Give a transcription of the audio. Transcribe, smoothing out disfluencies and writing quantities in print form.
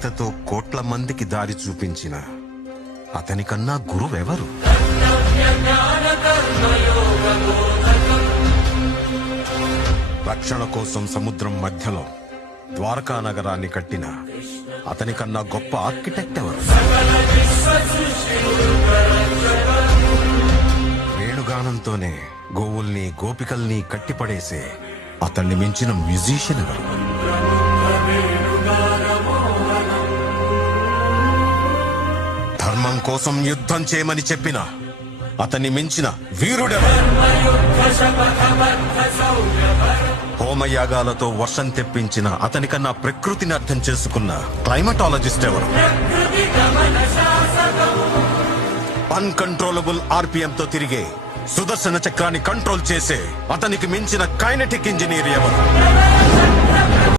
గీతతో కోట్ల మందికి దారి చూపించిన అతనికన్నా గురువెవరు? రక్షణ కోసం సముద్రం మధ్యలో ద్వారకా నగరాన్ని కట్టిన అతనికన్నా గొప్ప ఆర్కిటెక్ట్ ఎవరు? వేణుగానంతోనే గోవుల్ని గోపికల్ని కట్టిపడేసే అతన్ని మించిన మ్యూజిషియన్ ఎవరు? ధర్మం కోసం యుద్ధం చేయమని చెప్పిన అతన్ని మించిన వీరుడెవరు? హోమయాగాలతో వర్షం తెప్పించిన అతనికన్నా ప్రకృతిని అర్థం చేసుకున్న క్లైమటాలజిస్ట్ ఎవరు? అన్కంట్రోలబుల్ ఆర్పిఎం తో తిరిగే సుదర్శన చక్రాన్ని కంట్రోల్ చేసే అతనికి మించిన కైనెటిక్ ఇంజనీర్ ఎవరు?